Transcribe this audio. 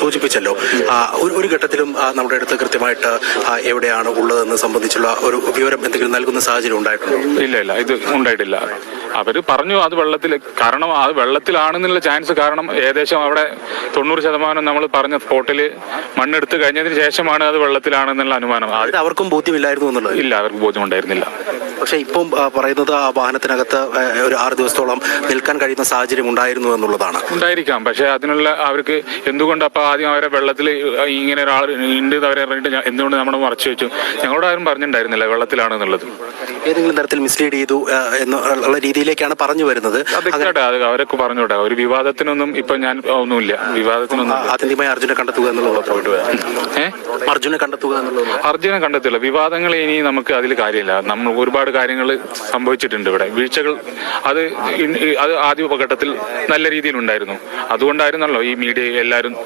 സൂചിപ്പിച്ചല്ലോ. ഒരു ഘട്ടത്തിലും നമ്മുടെ അടുത്ത് കൃത്യമായിട്ട് എവിടെയാണ് ഉള്ളതെന്ന് സംബന്ധിച്ചുള്ള ഒരു വിവരം എന്തെങ്കിലും നൽകുന്ന സാഹചര്യം ഉണ്ടായിട്ടുണ്ടോ? ഇല്ല, ഇത് ഉണ്ടായിട്ടില്ല. അവര് പറഞ്ഞു അത് വെള്ളത്തിൽ, കാരണം അത് വെള്ളത്തിലാണെന്നുള്ള ചാൻസ്, കാരണം ഏകദേശം അവിടെ 90% നമ്മൾ പറഞ്ഞ സ്പോട്ടിൽ മണ്ണെടുത്ത് കഴിഞ്ഞതിന് ശേഷമാണ് അത് വെള്ളത്തിലാണെന്നുള്ള അനുമാനം. അവർക്കും ബോധ്യമില്ലായിരുന്നു എന്നുള്ളത്? ഇല്ല, അവർക്ക് ബോധ്യമുണ്ടായിരുന്നില്ല. പക്ഷെ ഇപ്പം പറയുന്നത് ആ വാഹനത്തിനകത്ത് ഒരു 6 ദിവസത്തോളം നിൽക്കാൻ കഴിയുന്ന സാഹചര്യം ഉണ്ടായിരുന്നു എന്നുള്ളതാണ്. ഉണ്ടായിരിക്കാം, പക്ഷെ അതിനുള്ള അവർക്ക് എന്തുകൊണ്ട് അപ്പൊ ആദ്യം അവരെ വെള്ളത്തിൽ ഇങ്ങനെ ഒരാൾ ഉണ്ട് അവരെ പറഞ്ഞിട്ട് എന്തുകൊണ്ട് നമ്മൾ മറച്ചു വെച്ചു? ഞങ്ങളോട് ആരും പറഞ്ഞിട്ടുണ്ടായിരുന്നില്ല വെള്ളത്തിലാണെന്നുള്ളത്. ഏതെങ്കിലും തരത്തിൽ മിസ്ലീഡ് ചെയ്തു എന്നുള്ള രീതിയിലേക്കാണ് പറഞ്ഞു വരുന്നത്. അവരൊക്കെ പറഞ്ഞോട്ടെ, ഒരു വിവാദത്തിനൊന്നും ഇപ്പൊ ഞാൻ ഒന്നുമില്ല. വിവാദത്തിനൊന്നും ആത്യന്തികമായി അർജുനെ കണ്ടെത്തുക എന്നുള്ളത് അർജുനെ കണ്ടെത്തില്ല. വിവാദങ്ങൾ ഇനി നമുക്ക് അതിൽ കാര്യമില്ല. നമ്മൾ ഒരുപാട് കാര്യങ്ങൾ സംഭവിച്ചിട്ടുണ്ട് ഇവിടെ, വീഴ്ചകൾ. അത് ആദ്യ ഘട്ടത്തിൽ നല്ല രീതിയിൽ ഉണ്ടായിരുന്നു. അതുകൊണ്ടായിരുന്നല്ലോ ഈ മീഡിയ എല്ലാവരും